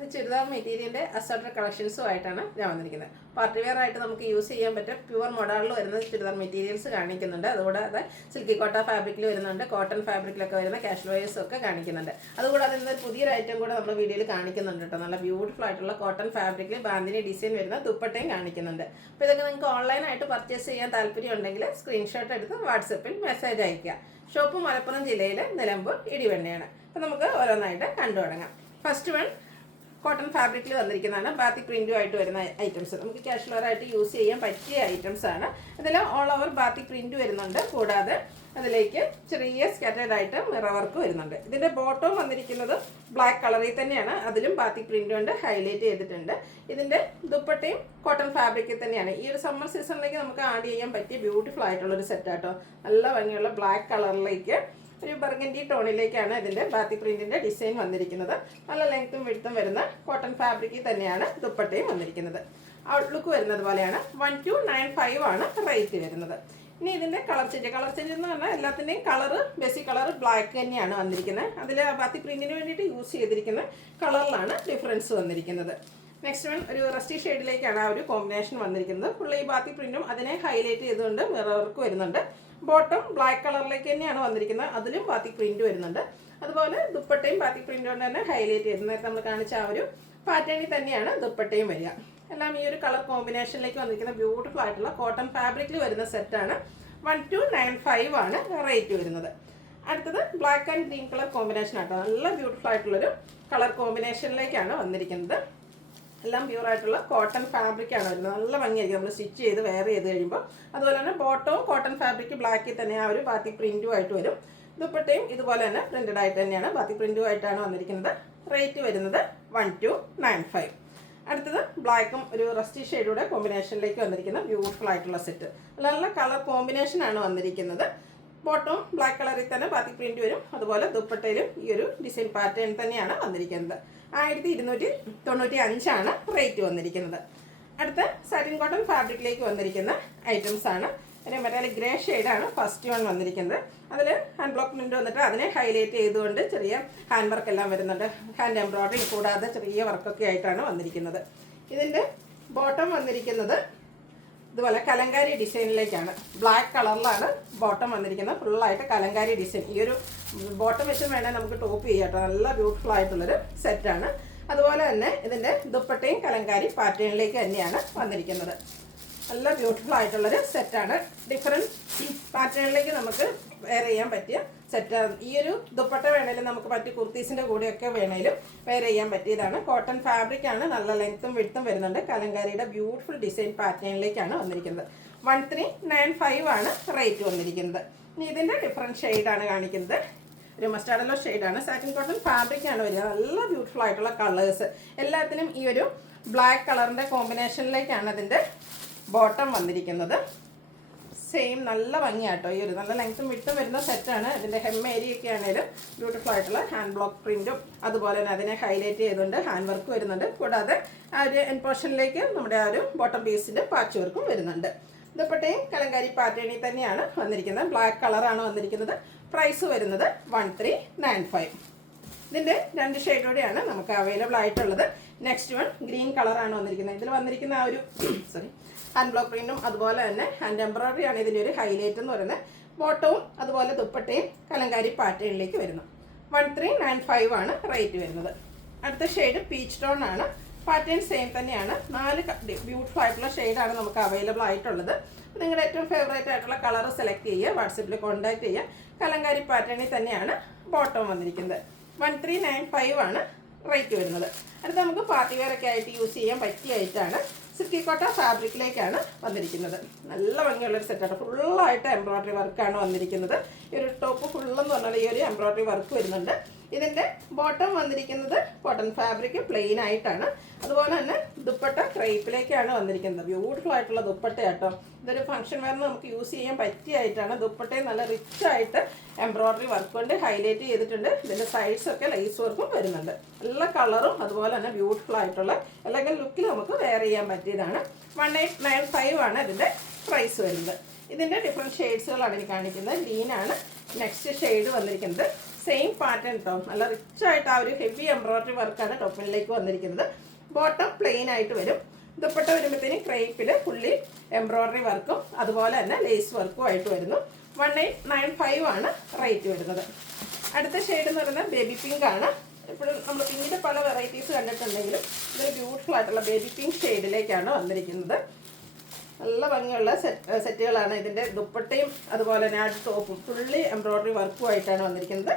ഇത് ചുരിദാർ മെറ്റീരിയലിൻ്റെ അസോർട്ടഡ് കളക്ഷൻസുമായിട്ടാണ് ഞാൻ വന്നിരിക്കുന്നത്. പാർട്ടി വെയർ ആയിട്ട് നമുക്ക് യൂസ് ചെയ്യാൻ പറ്റും പ്യുവർ മോഡലിൽ വരുന്ന ചുരിദാർ മെറ്റീരിയൽസ് കാണിക്കുന്നുണ്ട്. അതുകൂടാതെ സിൽക്കി കോട്ട ഫാബ്രിക്കിൽ വരുന്നുണ്ട്, കോട്ടൺ ഫാബ്രിക്കിലൊക്കെ വരുന്ന കാഷ്വൽ വെയേഴ്സും ഒക്കെ കാണിക്കുന്നുണ്ട്. അതുകൂടാതെ ഇന്നൊരു പുതിയൊരു ഐറ്റം കൂടെ നമ്മൾ വീഡിയോയിൽ കാണിക്കുന്നുണ്ട് കേട്ടോ. നല്ല ബ്യൂട്ടിഫുൾ ആയിട്ടുള്ള കോട്ടൺ ഫാബ്രിക്കിൽ ബാന്തിനി ഡിസൈൻ വരുന്ന ദുപ്പട്ടയും കാണിക്കുന്നുണ്ട്. അപ്പോൾ ഇതൊക്കെ നിങ്ങൾക്ക് ഓൺലൈനായിട്ട് പർച്ചേസ് ചെയ്യാൻ താല്പര്യം ഉണ്ടെങ്കിൽ സ്ക്രീൻഷോട്ട് എടുത്ത് വാട്സപ്പിൽ മെസ്സേജ് അയയ്ക്കുക. ഷോപ്പ് മലപ്പുറം ജില്ലയിലെ നിലമ്പൂർ ഇടിവണ്ണയാണ്. അപ്പോൾ നമുക്ക് ഓരോന്നായിട്ട് കണ്ടു തുടങ്ങാം. ഫസ്റ്റ് വൺ കോട്ടൺ ഫാബ്രിക്കിൽ വന്നിരിക്കുന്നതാണ്. ബാത്തിക് പ്രിൻറ്റുമായിട്ട് വരുന്ന ഐറ്റംസ് നമുക്ക് കാഷ്വലായിട്ട് യൂസ് ചെയ്യാൻ പറ്റിയ ഐറ്റംസ് ആണ്. ഇതിൽ ഓൾ ഓവർ ബാത്തിക് പ്രിൻറ്റ് വരുന്നുണ്ട്. കൂടാതെ അതിലേക്ക് ചെറിയ സ്കാറ്റേഡ് ആയിട്ട് മിറർ വർക്ക് വരുന്നുണ്ട്. ഇതിൻ്റെ ബോട്ടം വന്നിരിക്കുന്നത് ബ്ലാക്ക് കളറിൽ തന്നെയാണ്. അതിലും ബാത്തിക് പ്രിൻ്റ് കൊണ്ട് ഹൈലൈറ്റ് ചെയ്തിട്ടുണ്ട്. ഇതിൻ്റെ ദുപ്പട്ടയും കോട്ടൺ ഫാബ്രിക്കിൽ തന്നെയാണ്. ഈ ഒരു സമ്മർ സീസണിലേക്ക് നമുക്ക് ആഡ് ചെയ്യാൻ പറ്റിയ ബ്യൂട്ടിഫുൾ ആയിട്ടുള്ളൊരു സെറ്റാട്ടോ. നല്ല ഭംഗിയുള്ള ബ്ലാക്ക് കളറിലേക്ക് ഒരു ബർഗൻഡി ടോണിലേക്കാണ് ഇതിൻ്റെ ബാത്തിക് പ്രിൻറ്റിൻ്റെ ഡിസൈൻ വന്നിരിക്കുന്നത്. നല്ല ലെങ്ത്തും വിഡ്ത്തും വരുന്ന കോട്ടൺ ഫാബ്രിക്കിൽ തന്നെയാണ് ദുപ്പട്ടയും വന്നിരിക്കുന്നത്. ഔട്ട്ലുക്ക് വരുന്നത് പോലെയാണ്. 1295 ആണ് റേറ്റ് വരുന്നത്. ഇനി ഇതിൻ്റെ കളർ ചേഞ്ച് എന്ന് പറഞ്ഞാൽ എല്ലാത്തിൻ്റെയും കളറ് ബേസിക് കളർ ബ്ലാക്ക് തന്നെയാണ് വന്നിരിക്കുന്നത്. അതിൽ ബാത്തിക് പ്രിൻറ്റിന് വേണ്ടിയിട്ട് യൂസ് ചെയ്തിരിക്കുന്ന കളറിലാണ് ഡിഫറൻസ് വന്നിരിക്കുന്നത്. നെക്സ്റ്റ് വൺ ഒരു റസ്റ്റി ഷെയ്ഡിലേക്കാണ് ആ ഒരു കോമ്പിനേഷൻ വന്നിരിക്കുന്നത്. ഫുള്ള് ഈ ബാത്തിക് പ്രിൻറ്റും അതിനെ ഹൈലൈറ്റ് ചെയ്തുകൊണ്ട് മിറർ വർക്ക് വരുന്നുണ്ട്. ബോട്ടം ബ്ലാക്ക് കളറിലേക്ക് തന്നെയാണ് വന്നിരിക്കുന്നത്. അതിലും ബാത്തിക് പ്രിൻറ്റ് വരുന്നുണ്ട്. അതുപോലെ ദുപ്പട്ടയും ബാത്തിക് പ്രിൻ്റ് കൊണ്ട് തന്നെ ഹൈലൈറ്റ് ചെയ്ത് നേരത്തെ നമ്മൾ കാണിച്ച ആ ഒരു പാറ്റേണിൽ തന്നെയാണ് ദുപ്പട്ടയും വരിക. എല്ലാം ഈ ഒരു കളർ കോമ്പിനേഷനിലേക്ക് വന്നിരിക്കുന്ന ബ്യൂട്ടിഫുൾ ആയിട്ടുള്ള കോട്ടൺ ഫാബ്രിക്കിൽ വരുന്ന സെറ്റാണ്. 1295 ആണ് റേറ്റ് വരുന്നത്. അടുത്തത് black and green colour combination ആട്ടോ. നല്ല ബ്യൂട്ടിഫുൾ ആയിട്ടുള്ളൊരു കളർ കോമ്പിനേഷനിലേക്കാണ് വന്നിരിക്കുന്നത്. എല്ലാം പ്യൂറായിട്ടുള്ള കോട്ടൺ ഫാബ്രിക്കാണ് വരുന്നത്. നല്ല ഭംഗിയായിരിക്കും നമ്മൾ സ്റ്റിച്ച് ചെയ്ത് വെയർ ചെയ്ത് കഴിയുമ്പോൾ. അതുപോലെ തന്നെ ബോട്ടവും കോട്ടൺ ഫാബ്രിക് ബ്ലാക്കിൽ തന്നെ ആ ഒരു ബാത്തിക് പ്രിൻറ്റുമായിട്ട് വരും. ദുപ്പട്ടയും ഇതുപോലെ തന്നെ പ്രിൻറ്റഡ് ആയിട്ട് തന്നെയാണ് ബാത്തിക് പ്രിൻറ്റുമായിട്ടാണ് വന്നിരിക്കുന്നത്. റേറ്റ് വരുന്നത് 1295. അടുത്തത് ബ്ലാക്കും ഒരു റസ്റ്റി ഷെയ്ഡൂടെ കോമ്പിനേഷനിലേക്ക് വന്നിരിക്കുന്ന ബ്യൂട്ടിഫുൾ ആയിട്ടുള്ള സെറ്റ്. നല്ല കളർ കോമ്പിനേഷനാണ് വന്നിരിക്കുന്നത്. ബോട്ടവും ബ്ലാക്ക് കളറിൽ തന്നെ ബാത്തിക് പ്രിൻറ്റ് വരും. അതുപോലെ ദുപ്പട്ടയിലും ഈ ഒരു ഡിസൈൻ പാറ്റേൺ തന്നെയാണ് വന്നിരിക്കുന്നത്. 1295 ആണ് റേറ്റ് വന്നിരിക്കുന്നത്. അടുത്ത സാറ്റിൻ കോട്ടൺ ഫാബ്രിക്കിലേക്ക് വന്നിരിക്കുന്ന ഐറ്റംസ് ആണ്. ഒരു മെറ്റാലിക് ഗ്രേ ഷെയ്ഡാണ് ഫസ്റ്റ് വൺ വന്നിരിക്കുന്നത്. അതിൽ ഹാൻഡ് ബ്ലോക്ക് പ്രിൻറ്റ് വന്നിട്ട് അതിനെ ഹൈലൈറ്റ് ചെയ്തുകൊണ്ട് ചെറിയ ഹാൻഡ് വർക്ക് എല്ലാം വരുന്നുണ്ട്. ഹാൻഡ് എംബ്രോയ്ഡറി കൂടാതെ ചെറിയ വർക്കൊക്കെ ആയിട്ടാണ് വന്നിരിക്കുന്നത്. ഇതിൻ്റെ ബോട്ടം വന്നിരിക്കുന്നത് ഇതുപോലെ കലങ്കാരി ഡിസൈനിലേക്കാണ്. ബ്ലാക്ക് കളറിലാണ് ബോട്ടം വന്നിരിക്കുന്നത്. ഫുള്ളായിട്ട് കലങ്കാരി ഡിസൈൻ. ഈ ഒരു ബോട്ടം വെച്ചും വേണേൽ നമുക്ക് ടോപ്പ് ചെയ്യാം കേട്ടോ. നല്ല ബ്യൂട്ടിഫുൾ ആയിട്ടുള്ളൊരു സെറ്റാണ്. അതുപോലെ തന്നെ ഇതിൻ്റെ ദുപ്പട്ടയും കലങ്കാരി പാറ്റേണിലേക്ക് തന്നെയാണ് വന്നിരിക്കുന്നത്. നല്ല ബ്യൂട്ടിഫുൾ ആയിട്ടുള്ളൊരു സെറ്റാണ്. ഡിഫറെൻറ്റ് പാറ്റേണിലേക്ക് നമുക്ക് വെയർ ചെയ്യാൻ പറ്റിയ സെറ്റാണ്. ഈ ഒരു ദുപ്പട്ട വേണേലും നമുക്ക് മറ്റ് കുർത്തീസിൻ്റെ കൂടെയൊക്കെ വേണേലും വെയർ ചെയ്യാൻ പറ്റിയതാണ്. കോട്ടൺ ഫാബ്രിക്കാണ്. നല്ല ലെങ്ത്തും വിഡ്ത്തും വരുന്നുണ്ട്. കലങ്കാരിയുടെ ബ്യൂട്ടിഫുൾ ഡിസൈൻ പാറ്റേണിലേക്കാണ് വന്നിരിക്കുന്നത്. 1395 ആണ് റേറ്റ് വന്നിരിക്കുന്നത്. ഇനി ഇതിൻ്റെ ഡിഫറെൻറ്റ് ഷെയ്ഡാണ് കാണിക്കുന്നത്. ഒരു മസ്റ്റാർഡ് യെല്ലോ ഷെയ്ഡാണ്. സാറ്റിൻ കോട്ടൺ ഫാബ്രിക്കാണ് വരിക. നല്ല ബ്യൂട്ടിഫുൾ ആയിട്ടുള്ള കളേഴ്സ്. എല്ലാത്തിനും ഈ ഒരു ബ്ലാക്ക് കളറിൻ്റെ കോമ്പിനേഷനിലേക്കാണ് അതിൻ്റെ ബോട്ടം വന്നിരിക്കുന്നത്. സെയിം നല്ല ഭംഗിയാട്ടോ. ഈ ഒരു നല്ല ലെങ്ത്തും വിട്ടും വരുന്ന സെറ്റാണ്. ഇതിൻ്റെ ഹെം ഏരിയൊക്കെ ആണെങ്കിലും ബ്യൂട്ടിഫുൾ ആയിട്ടുള്ള ഹാൻഡ് ബ്ലോക്ക് പ്രിൻറ്റും അതുപോലെ തന്നെ അതിനെ ഹൈലൈറ്റ് ചെയ്തുകൊണ്ട് ഹാൻഡ് വർക്ക് വരുന്നുണ്ട്. കൂടാതെ ആ ഒരു എൻ പോർഷനിലേക്ക് നമ്മുടെ ആ ഒരു ബോട്ടം പീസിൻ്റെ പാച്ച് വർക്കും വരുന്നുണ്ട്. ദുപ്പട്ടയും കലങ്കാരി പാറ്റേണിൽ തന്നെയാണ് വന്നിരിക്കുന്നത്. ബ്ലാക്ക് കളറാണ് വന്നിരിക്കുന്നത്. പ്രൈസ് വരുന്നത് 1395. ഇതിൻ്റെ 2 ഷെയ്ഡോടെയാണ് നമുക്ക് അവൈലബിൾ ആയിട്ടുള്ളത്. നെക്സ്റ്റ് വൺ ഗ്രീൻ കളറാണ് വന്നിരിക്കുന്നത്. ഇതിൽ വന്നിരിക്കുന്ന ആ ഒരു ഹാൻഡ് ബ്ലോക്ക് പ്രിൻറ്റും അതുപോലെ തന്നെ ഹാൻഡ് എംബ്രോയ്ഡറി ആണ് ഇതിൻ്റെ ഒരു ഹൈലൈറ്റ് എന്ന് പറയുന്നത്. ബോട്ടവും അതുപോലെ ദുപ്പട്ടയും കലങ്കാരി പാറ്റേണിലേക്ക് വരുന്നു. 1395 ആണ് റേറ്റ് വരുന്നത്. അടുത്ത ഷെയ്ഡ് പീച്ച് ടോൺ ആണ്. പാറ്റേൺ സെയിം തന്നെയാണ്. 4 ബ്യൂട്ടിഫുൾ ആയിട്ടുള്ള ഷെയ്ഡാണ് നമുക്ക് അവൈലബിൾ ആയിട്ടുള്ളത്. അപ്പോൾ നിങ്ങളുടെ ഏറ്റവും ഫേവറേറ്റ് ആയിട്ടുള്ള കളർ സെലക്ട് ചെയ്യുക. വാട്സപ്പിൽ കോൺടാക്ട് ചെയ്യുക. കലങ്കാരി പാറ്റേണിൽ തന്നെയാണ് ബോട്ടം വന്നിരിക്കുന്നത്. 1395 ആണ് റേറ്റ് വരുന്നത്. അടുത്ത നമുക്ക് പാർട്ടി വെയർ ഒക്കെ ആയിട്ട് യൂസ് ചെയ്യാൻ പറ്റിയ ഐറ്റാണ്. സിൽക്കി കോട്ട ഫാബ്രിക്കിലേക്കാണ് വന്നിരിക്കുന്നത്. നല്ല ഭംഗിയുള്ളൊരു സെറ്റാണ്. ഫുള്ളായിട്ട് എംബ്രോയ്ഡറി വർക്കാണ് വന്നിരിക്കുന്നത്. ഈ ഒരു ടോപ്പ് ഫുള്ളെന്ന് പറഞ്ഞാൽ ഈ ഒരു എംബ്രോയ്ഡറി വർക്ക് വരുന്നുണ്ട്. ഇതിൻ്റെ ബോട്ടം വന്നിരിക്കുന്നത് കോട്ടൺ ഫാബ്രിക് പ്ലെയിൻ ആയിട്ടാണ്. അതുപോലെ തന്നെ ദുപ്പട്ട ക്രേപ്പിലേക്കാണ് വന്നിരിക്കുന്നത്. ബ്യൂട്ടിഫുൾ ആയിട്ടുള്ള ദുപ്പട്ട കേട്ടോ. ഇതൊരു ഫംഗ്ഷൻ വെയറിന് നമുക്ക് യൂസ് ചെയ്യാൻ പറ്റിയായിട്ടാണ്. ദുപ്പട്ടയും നല്ല റിച്ച് ആയിട്ട് എംബ്രോയ്ഡറി വർക്ക് കൊണ്ട് ഹൈലൈറ്റ് ചെയ്തിട്ടുണ്ട്. ഇതിൻ്റെ സൈഡ്സൊക്കെ ലൈസ് വർക്കും വരുന്നുണ്ട്. നല്ല കളറും അതുപോലെ തന്നെ ബ്യൂട്ടിഫുൾ ആയിട്ടുള്ള അല്ലെങ്കിൽ ലുക്കിൽ നമുക്ക് വെയർ ചെയ്യാൻ പറ്റിയതാണ്. 1895 ആണ് ഇതിൻ്റെ പ്രൈസ് വരുന്നത്. ഇതിൻ്റെ ഡിഫറെൻറ്റ് ഷെയ്ഡ്സുകളാണ് എനിക്ക് കാണിക്കുന്നത്. ഗ്രീനാണ് നെക്സ്റ്റ് ഷെയ്ഡ് വന്നിരിക്കുന്നത്. സെയിം പാറ്റേൺ കേട്ടോ. നല്ല റിച്ച് ആയിട്ട് ആ ഒരു ഹെവി എംബ്രോയിഡറി വർക്കാണ് ടോപ്പിലേക്ക് വന്നിരിക്കുന്നത്. ബോട്ടം പ്ലെയിൻ ആയിട്ട് വരും. ദുപ്പട്ട വരുമ്പോഴത്തേന് ക്രേപ്പിൽ ഫുള്ളി എംബ്രോയിഡറി വർക്കും അതുപോലെ തന്നെ ലേസ് വർക്കും ആയിട്ട് വരുന്നു. 1895 ആണ് റേറ്റ് വരുന്നത്. അടുത്ത ഷെയ്ഡ് എന്ന് പറയുന്നത് ബേബി പിങ്ക് ആണ്. ഇപ്പോഴും നമ്മൾ പിങ്കിൻ്റെ പല വെറൈറ്റീസ് കണ്ടിട്ടുണ്ടെങ്കിലും ഇതൊരു ബ്യൂട്ടിഫുൾ ആയിട്ടുള്ള ബേബി പിങ്ക് ഷെയ്ഡിലേക്കാണ് വന്നിരിക്കുന്നത്. നല്ല ഭംഗിയുള്ള സെറ്റുകളാണ്. ഇതിൻ്റെ ദുപ്പട്ടയും അതുപോലെ തന്നെ ആ ടോപ്പും ഫുള്ളി എംബ്രോയിഡറി വർക്കും ആയിട്ടാണ് വന്നിരിക്കുന്നത്.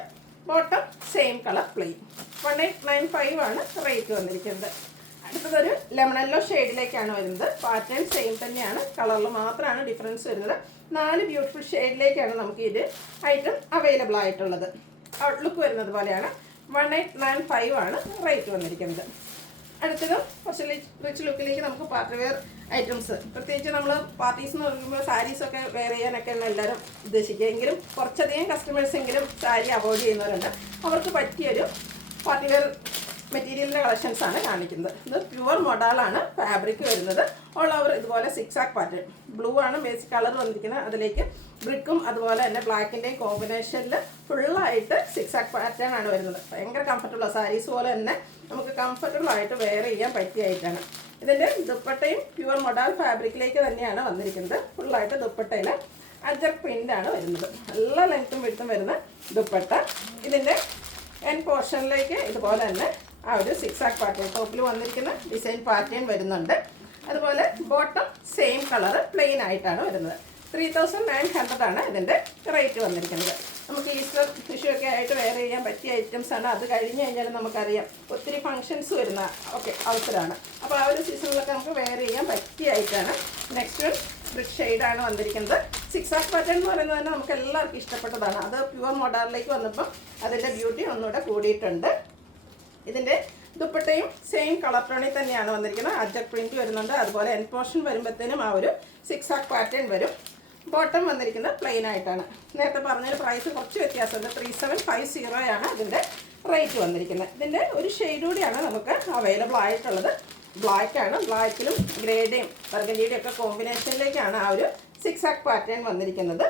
Bottom same colour plain. 1895 ആണ് റേറ്റ് വന്നിരിക്കുന്നത്. അടുത്തതൊരു ലെമൺ യെല്ലോ ഷെയ്ഡിലേക്കാണ് വരുന്നത്. പാറ്റേൺ സെയിം തന്നെയാണ്, കളറിൽ മാത്രമാണ് ഡിഫറൻസ് വരുന്നത്. 4 ബ്യൂട്ടിഫുൾ ഷെയ്ഡിലേക്കാണ് നമുക്ക് ഇത് ഐറ്റം അവൈലബിൾ ആയിട്ടുള്ളത്. ഔട്ട്ലുക്ക് വരുന്നത് പോലെയാണ്. 1895 ആണ് റേറ്റ് വന്നിരിക്കുന്നത്. അടുത്തത് കുറച്ച് റിച്ച് ലുക്കിലേക്ക് നമുക്ക് പാർട്ടി വെയർ ഐറ്റംസ്, പ്രത്യേകിച്ച് നമ്മൾ പാർട്ടീസ് എന്ന് പറയുമ്പോൾ സാരീസൊക്കെ വെയർ ചെയ്യാനൊക്കെയാണ് എല്ലാവരും ഉദ്ദേശിക്കുക. എങ്കിലും കുറച്ചധികം കസ്റ്റമേഴ്സെങ്കിലും സാരി അവോയ്ഡ് ചെയ്യുന്നവരുണ്ട്. അവർക്ക് പറ്റിയൊരു പാർട്ടി വെയർ മെറ്റീരിയലിൻ്റെ കളക്ഷൻസാണ് കാണിക്കുന്നത്. ഇത് പ്യുവർ മൊഡാളാണ് ഫാബ്രിക് വരുന്നത്. ഓൾ ഓവർ ഇതുപോലെ 6 ആക്ക് പാറ്റേൺ. ബ്ലൂ ആണ് ബേസിക് കളർ വന്നിരിക്കുന്നത്. അതിലേക്ക് ബ്രിക്കും അതുപോലെ തന്നെ ബ്ലാക്കിൻ്റെയും കോമ്പിനേഷനിൽ ഫുള്ളായിട്ട് 6 ആക്ക് പാറ്റേൺ ആണ് വരുന്നത്. ഭയങ്കര കംഫർട്ടബിൾ സാരീസ് പോലെ തന്നെ നമുക്ക് കംഫർട്ടബിൾ ആയിട്ട് വെയർ ചെയ്യാൻ പറ്റിയായിട്ടാണ്. ഇതിൻ്റെ ദുപ്പട്ടയും പ്യുവർ മൊഡാൾ ഫാബ്രിക്കിലേക്ക് തന്നെയാണ് വന്നിരിക്കുന്നത്. ഫുള്ളായിട്ട് ദുപ്പട്ടയിൽ അജർ പ്രിൻ്റാണ് വരുന്നത്. നല്ല ലെങ്ത്തും വിടുത്തും വരുന്ന ദുപ്പട്ട. ഇതിൻ്റെ എൻഡ് പോർഷനിലേക്ക് ഇതുപോലെ തന്നെ ആ ഒരു 6 ആക്ക് പാറ്റേൺ ടോപ്പിൽ വന്നിരിക്കുന്ന ഡിസൈൻ പാറ്റേൺ വരുന്നുണ്ട്. അതുപോലെ ബോട്ടം സെയിം കളർ പ്ലെയിൻ ആയിട്ടാണ് വരുന്നത്. 3900 ആണ് ഇതിൻ്റെ റേറ്റ് വന്നിരിക്കുന്നത്. നമുക്ക് ഈസ്റ്റർ വിഷു ഒക്കെ ആയിട്ട് വെയർ ചെയ്യാൻ പറ്റിയ ഐറ്റംസാണ്. അത് കഴിഞ്ഞ് കഴിഞ്ഞാൽ നമുക്കറിയാം ഒത്തിരി ഫങ്ഷൻസ് വരുന്ന അവസരമാണ്. അപ്പോൾ ആ ഒരു സീസണിലൊക്കെ നമുക്ക് വെയർ ചെയ്യാൻ പറ്റിയായിട്ടാണ്. നെക്സ്റ്റ് ബ്രിക്ക് ഷെയ്ഡാണ് വന്നിരിക്കുന്നത്. 6 ആക്ക് പാറ്റേൺ എന്ന് പറയുന്നത് തന്നെ നമുക്ക് എല്ലാവർക്കും ഇഷ്ടപ്പെട്ടതാണ്. അത് പ്യുവർ മോഡലിലേക്ക് വന്നപ്പോൾ അതിൻ്റെ ബ്യൂട്ടി ഒന്നുകൂടെ കൂടിയിട്ടുണ്ട്. ഇതിൻ്റെ ദുപ്പട്ടയും സെയിം കളർ ടോണിൽ തന്നെയാണ് വന്നിരിക്കുന്നത്. അജർ പ്രിൻറ്റ് വരുന്നുണ്ട്. അതുപോലെ എൻ പോർഷൻ വരുമ്പോഴത്തേനും ആ ഒരു 6 ആക്ക് പാറ്റേൺ വരും. ബോട്ടം വന്നിരിക്കുന്നത് പ്ലെയിൻ ആയിട്ടാണ്. നേരത്തെ പറഞ്ഞൊരു പ്രൈസ് കുറച്ച് വ്യത്യാസമുണ്ട്. 3750 ആണ് ഇതിൻ്റെ റേറ്റ് വന്നിരിക്കുന്നത്. ഇതിൻ്റെ ഒരു ഷെയ്ഡ് കൂടിയാണ് നമുക്ക് അവൈലബിൾ ആയിട്ടുള്ളത്. ബ്ലാക്കാണ്. ബ്ലാക്കിലും ഗ്രേഡയും ബർഗൻഡിയുടെയും ഒക്കെ കോമ്പിനേഷനിലേക്കാണ് ആ ഒരു 6 ആക്ക് പാറ്റേൺ വന്നിരിക്കുന്നത്.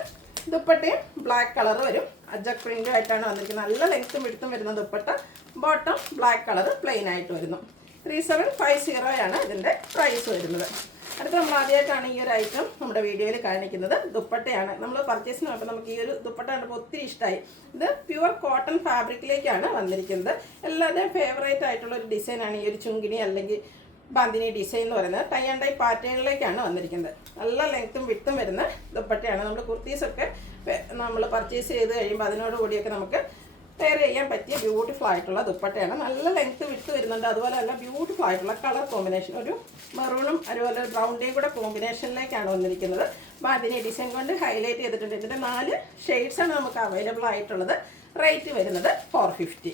ദുപ്പട്ടയും ബ്ലാക്ക് കളർ വരും. അജക് പ്രിൻ്റും ആയിട്ടാണ് വന്നിരിക്കുന്നത്. നല്ല ലെങ്ത്തും വിടുത്തും വരുന്ന dupatta. Bottom black colour plain ആയിട്ട് വരുന്നു. 3750 ആണ് ഇതിൻ്റെ പ്രൈസ് വരുന്നത്. അടുത്ത നമ്മൾ ആദ്യമായിട്ടാണ് ഈ ഒരു ഐറ്റം നമ്മുടെ വീഡിയോയിൽ കാണിക്കുന്നത്. ദുപ്പട്ടയാണ്. നമ്മൾ പർച്ചേസിന് പോയപ്പോൾ നമുക്ക് ഈ ഒരു ദുപ്പട്ട കണ്ടപ്പോൾ ഒത്തിരി ഇഷ്ടമായി. ഇത് പ്യുവർ കോട്ടൺ ഫാബ്രിക്കിലേക്കാണ് വന്നിരിക്കുന്നത്. എല്ലാവരുടെയും ഫേവറേറ്റ് ആയിട്ടുള്ള ഒരു ഡിസൈനാണ് ഈ ഒരു ചുങ്കിനി അല്ലെങ്കിൽ ബാന്തിനി ഡിസൈൻ എന്ന് പറയുന്നത്. ടൈ ആൻഡ് ഡൈ പാറ്റേണിലേക്കാണ് വന്നിരിക്കുന്നത്. നല്ല ലെങ്ത്തും വിട്ടും വരുന്ന ദുപ്പട്ടയാണ്. നമ്മൾ കുർത്തീസൊക്കെ നമ്മൾ പർച്ചേസ് ചെയ്ത് കഴിയുമ്പോൾ അതിനോട് കൂടിയൊക്കെ നമുക്ക് വെയർ ചെയ്യാൻ പറ്റിയ ബ്യൂട്ടിഫുൾ ആയിട്ടുള്ള ദുപ്പട്ടയാണ്. നല്ല ലെങ്ത്ത് വിട്ട് വരുന്നുണ്ട്. അതുപോലെ നല്ല ബ്യൂട്ടിഫുൾ ആയിട്ടുള്ള കളർ കോമ്പിനേഷൻ, ഒരു മെറൂണും അതുപോലെ ബ്രൗണിൻ്റെയും കൂടെ കോമ്പിനേഷനിലേക്കാണ് വന്നിരിക്കുന്നത്. ബാന്തിനി ഡിസൈൻ കൊണ്ട് ഹൈലൈറ്റ് ചെയ്തിട്ടുണ്ട്. ഇതിൻ്റെ 4 ഷെയ്ഡ്സാണ് നമുക്ക് അവൈലബിൾ ആയിട്ടുള്ളത്. റേറ്റ് വരുന്നത് 450.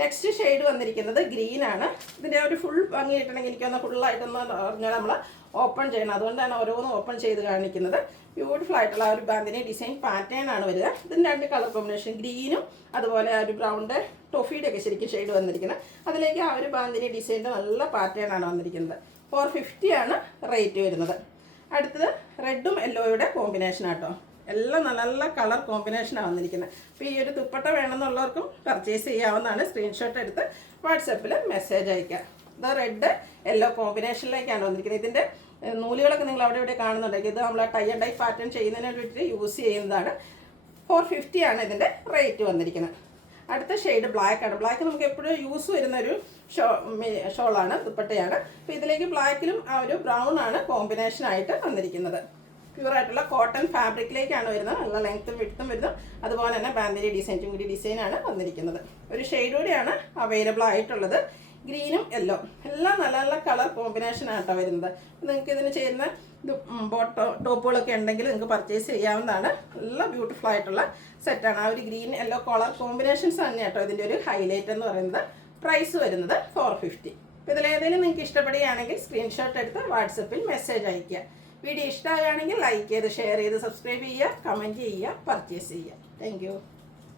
നെക്സ്റ്റ് ഷെയ്ഡ് വന്നിരിക്കുന്നത് ഗ്രീനാണ്. ഇതിൻ്റെ ഒരു ഫുൾ ഭംഗി കിട്ടണമെങ്കിൽ എനിക്കൊന്ന് ഫുള്ളായിട്ടൊന്ന് പറഞ്ഞാൽ നമ്മൾ ഓപ്പൺ ചെയ്യണം. അതുകൊണ്ടാണ് ഓരോന്നും ഓപ്പൺ ചെയ്ത് കാണിക്കുന്നത്. ബ്യൂട്ടിഫുൾ ആയിട്ടുള്ള ഒരു ബാന്തിനി ഡിസൈൻ പാറ്റേൺ ആണ് വരിക. ഇതിൻ്റെ 2 കളർ കോമ്പിനേഷൻ, ഗ്രീനും അതുപോലെ ആ ഒരു ബ്രൗണിൻ്റെ ടോഫിയുടെ ഒക്കെ ശരിക്കും ഷെയ്ഡ് വന്നിരിക്കുന്നത്. അതിലേക്ക് ആ ഒരു ബാന്തിനി ഡിസൈൻ്റെ നല്ല പാറ്റേൺ ആണ് വന്നിരിക്കുന്നത്. 450 ആണ് റേറ്റ് വരുന്നത്. അടുത്തത് റെഡും യെല്ലോയുടെ കോമ്പിനേഷനാട്ടോ. എല്ലാം നല്ല നല്ല കളർ കോമ്പിനേഷനാണ് വന്നിരിക്കുന്നത്. അപ്പോൾ ഈ ഒരു ദുപ്പട്ട വേണമെന്നുള്ളവർക്കും പർച്ചേസ് ചെയ്യാവുന്നതാണ്. സ്ക്രീൻഷോട്ട് എടുത്ത് വാട്സപ്പിൽ മെസ്സേജ് അയക്കാം. ഇത് റെഡ് യെല്ലോ കോമ്പിനേഷനിലേക്കാണ് വന്നിരിക്കുന്നത്. ഇതിൻ്റെ നൂലുകളൊക്കെ നിങ്ങൾ അവിടെ ഇവിടെ കാണുന്നുണ്ടെങ്കിൽ ഇത് നമ്മൾ ടൈ ആൻഡ് ഡൈ പാറ്റേൺ ചെയ്യുന്നതിന് വേണ്ടിയിട്ട് യൂസ് ചെയ്യുന്നതാണ്. 450 ആണ് ഇതിൻ്റെ റേറ്റ് വന്നിരിക്കുന്നത്. അടുത്ത ഷെയ്ഡ് ബ്ലാക്ക് ആണ്. ബ്ലാക്ക് നമുക്ക് എപ്പോഴും യൂസ് വരുന്നൊരു ഷോളാണ്, ദുപ്പട്ടയാണ്. അപ്പോൾ ഇതിലേക്ക് ബ്ലാക്കിലും ആ ഒരു ബ്രൗൺ ആണ് കോമ്പിനേഷനായിട്ട് വന്നിരിക്കുന്നത്. പ്യുവറായിട്ടുള്ള കോട്ടൺ ഫാബ്രിക്കിലേക്കാണ് വരുന്നത്. നല്ല ലെങ്ത്തും വിട്ടും വരുന്നത്. അതുപോലെ തന്നെ ബാന്തിനി ഡിസൈൻ, ചുങ്കിടി ഡിസൈനാണ് വന്നിരിക്കുന്നത്. ഒരു ഷെയ്ഡ് കൂടിയാണ് അവൈലബിൾ ആയിട്ടുള്ളത്. ഗ്രീനും യെല്ലോ എല്ലാം നല്ല നല്ല കളർ കോമ്പിനേഷനാണ് കേട്ടോ വരുന്നത്. നിങ്ങൾക്ക് ഇതിന് ചെയ്യുന്ന ടോപ്പുകളൊക്കെ ഉണ്ടെങ്കിൽ നിങ്ങൾക്ക് പർച്ചേസ് ചെയ്യാവുന്നതാണ്. നല്ല ബ്യൂട്ടിഫുൾ ആയിട്ടുള്ള സെറ്റാണ്. ആ ഒരു ഗ്രീൻ യെല്ലോ കളർ കോമ്പിനേഷൻസ് തന്നെ കേട്ടോ ഇതിൻ്റെ ഒരു ഹൈലൈറ്റ് എന്ന് പറയുന്നത്. പ്രൈസ് വരുന്നത് 450. അപ്പോൾ ഇതിലേതെങ്കിലും നിങ്ങൾക്ക് ഇഷ്ടപ്പെടുകയാണെങ്കിൽ സ്ക്രീൻഷോട്ട് എടുത്ത് വാട്സപ്പിൽ മെസ്സേജ് അയയ്ക്കുക. വീഡിയോ ഇഷ്ടമാകുകയാണെങ്കിൽ ലൈക്ക് ചെയ്ത് ഷെയർ ചെയ്ത് സബ്സ്ക്രൈബ് ചെയ്യുക, കമൻറ്റ് ചെയ്യുക, പർച്ചേസ് ചെയ്യുക. താങ്ക്